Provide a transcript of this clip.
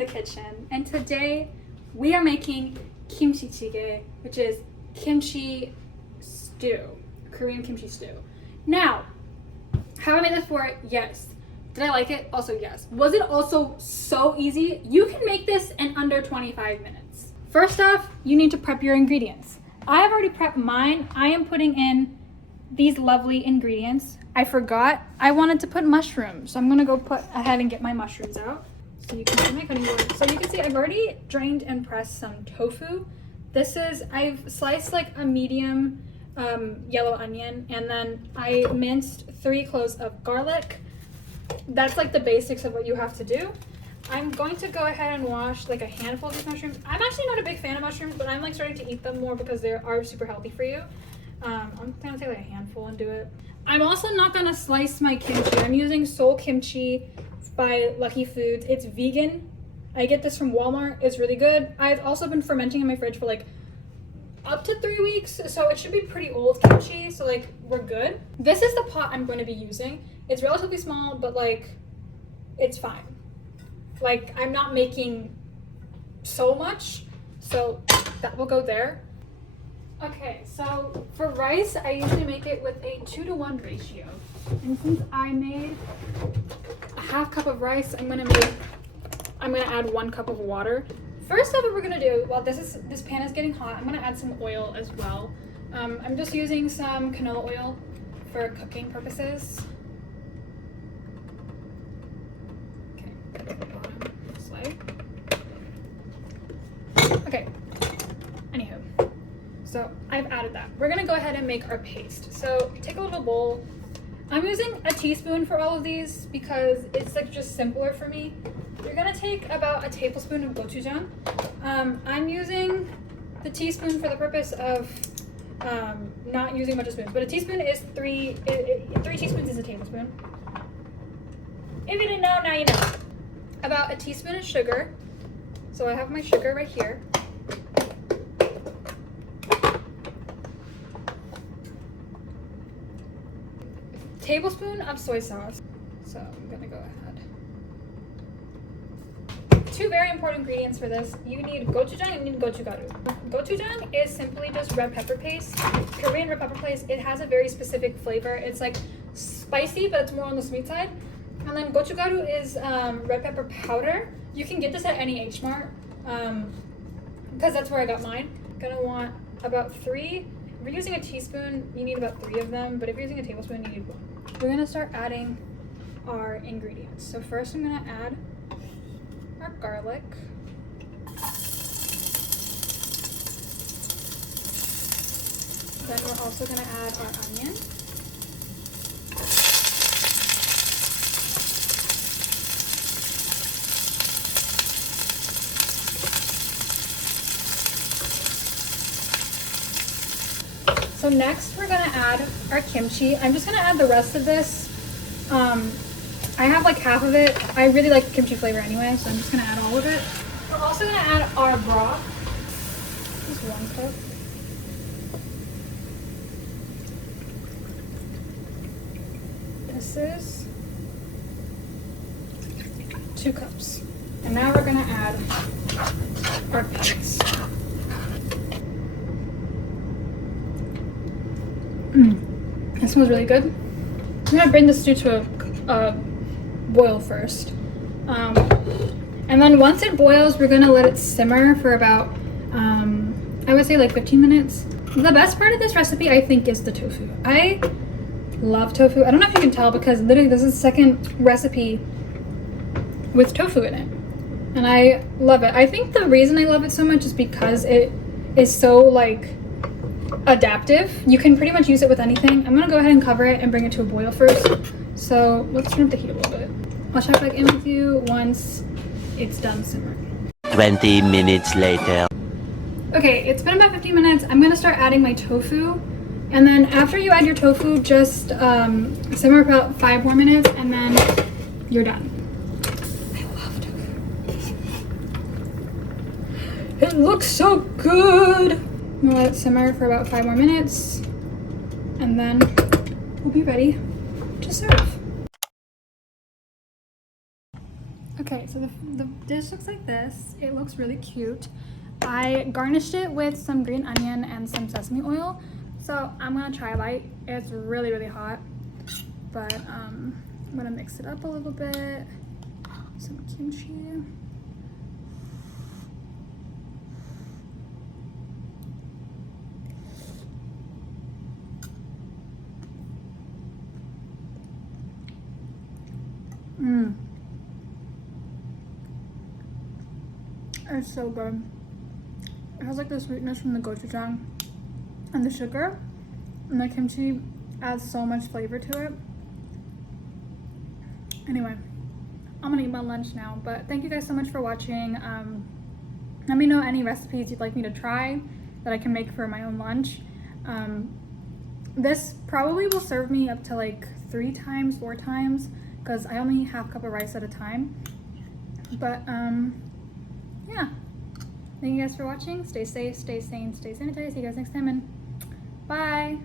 the kitchen, and today we are making kimchi jjigae, which is kimchi stew, Korean kimchi stew. Now, have I made this before? Yes. Did I like it? Also yes. Was it also so easy? You can make this in under 25 minutes. First off, you need to prep your ingredients. I have already prepped mine. I am putting in these lovely ingredients. I forgot I wanted to put mushrooms, so I'm gonna go put ahead and get my mushrooms out so you can see my cutting board. So you can see I've already drained and pressed some tofu. This is, I've sliced like a medium yellow onion, and then I minced 3 cloves of garlic. That's like the basics of what you have to do. I'm going to go ahead and wash like a handful of these mushrooms. I'm actually not a big fan of mushrooms, but I'm like starting to eat them more because they are super healthy for you. I'm gonna take like a handful and do it. I'm also not gonna slice my kimchi. I'm using Seoul kimchi by Lucky Foods. It's vegan. I get this from Walmart. It's really good. I've also been fermenting in my fridge for like up to 3 weeks, so it should be pretty old kimchi, so like we're good. This is the pot I'm going to be using. It's relatively small, but like it's fine. Like I'm not making so much, so that will go there. Okay, so for rice, I usually make it with a 2-to-1 ratio. And since I made a half cup of rice, I'm gonna add 1 cup of water. First off, what we're gonna do, while this pan is getting hot, I'm gonna add some oil as well. I'm just using some canola oil for cooking purposes. Okay, put it at the bottom this way. Okay, anywho. So I've added that. We're gonna go ahead and make our paste. So take a little bowl. I'm using a teaspoon for all of these because it's like just simpler for me. You're gonna take about a tablespoon of gochujang. I'm using the teaspoon for the purpose of not using a bunch of spoons, but a teaspoon is 3 teaspoons is a tablespoon. If you didn't know, now you know. About a teaspoon of sugar. So I have my sugar right here. Tablespoon of soy sauce. So I'm gonna go ahead. 2 very important ingredients for this. You need gochujang and you need gochugaru. Gochujang is simply just red pepper paste. Korean red pepper paste. It has a very specific flavor. It's like spicy, but it's more on the sweet side. And then gochugaru is red pepper powder. You can get this at any H Mart because that's where I got mine. Gonna want about 3. If you're using a teaspoon, you need about 3 of them, but if you're using a tablespoon, you need 1. We're gonna start adding our ingredients. So first I'm gonna add our garlic. Then we're also gonna add our onion. So next we're gonna add our kimchi. I'm just gonna add the rest of this. I have like half of it. I really like kimchi flavor anyway, so I'm just gonna add all of it. We're also gonna add our broth. Just 1 cup. This is 2 cups. And now we're gonna add our paste. It smells really good. I'm gonna bring the stew to a boil first. And then once it boils, we're gonna let it simmer for about, I would say like 15 minutes. The best part of this recipe, I think, is the tofu. I love tofu. I don't know if you can tell because literally this is the second recipe with tofu in it. And I love it. I think the reason I love it so much is because it is so like adaptive. You can pretty much use it with anything. I'm gonna go ahead and cover it and bring it to a boil first. So let's turn up the heat a little bit. I'll check back in with you once it's done simmering. 20 minutes later. Okay, it's been about 15 minutes. I'm gonna start adding my tofu. And then after you add your tofu, just simmer for about 5 more minutes and then you're done. I love tofu. It looks so good. I'm gonna let it simmer for about 5 more minutes and then we'll be ready to serve. Okay, so the dish looks like this. It looks really cute. I garnished it with some green onion and some sesame oil. So I'm gonna try a bite. It's really, really hot. But I'm gonna mix it up a little bit. Some kimchi. Mmm. It's so good. It has like the sweetness from the gochujang and the sugar, and the kimchi adds so much flavor to it. Anyway, I'm gonna eat my lunch now, but thank you guys so much for watching. Let me know any recipes you'd like me to try that I can make for my own lunch. This probably will serve me up to like 3 times, 4 times, because I only eat half a cup of rice at a time. But yeah, thank you guys for watching. Stay safe, stay sane, stay sanitized. See you guys next time, and bye.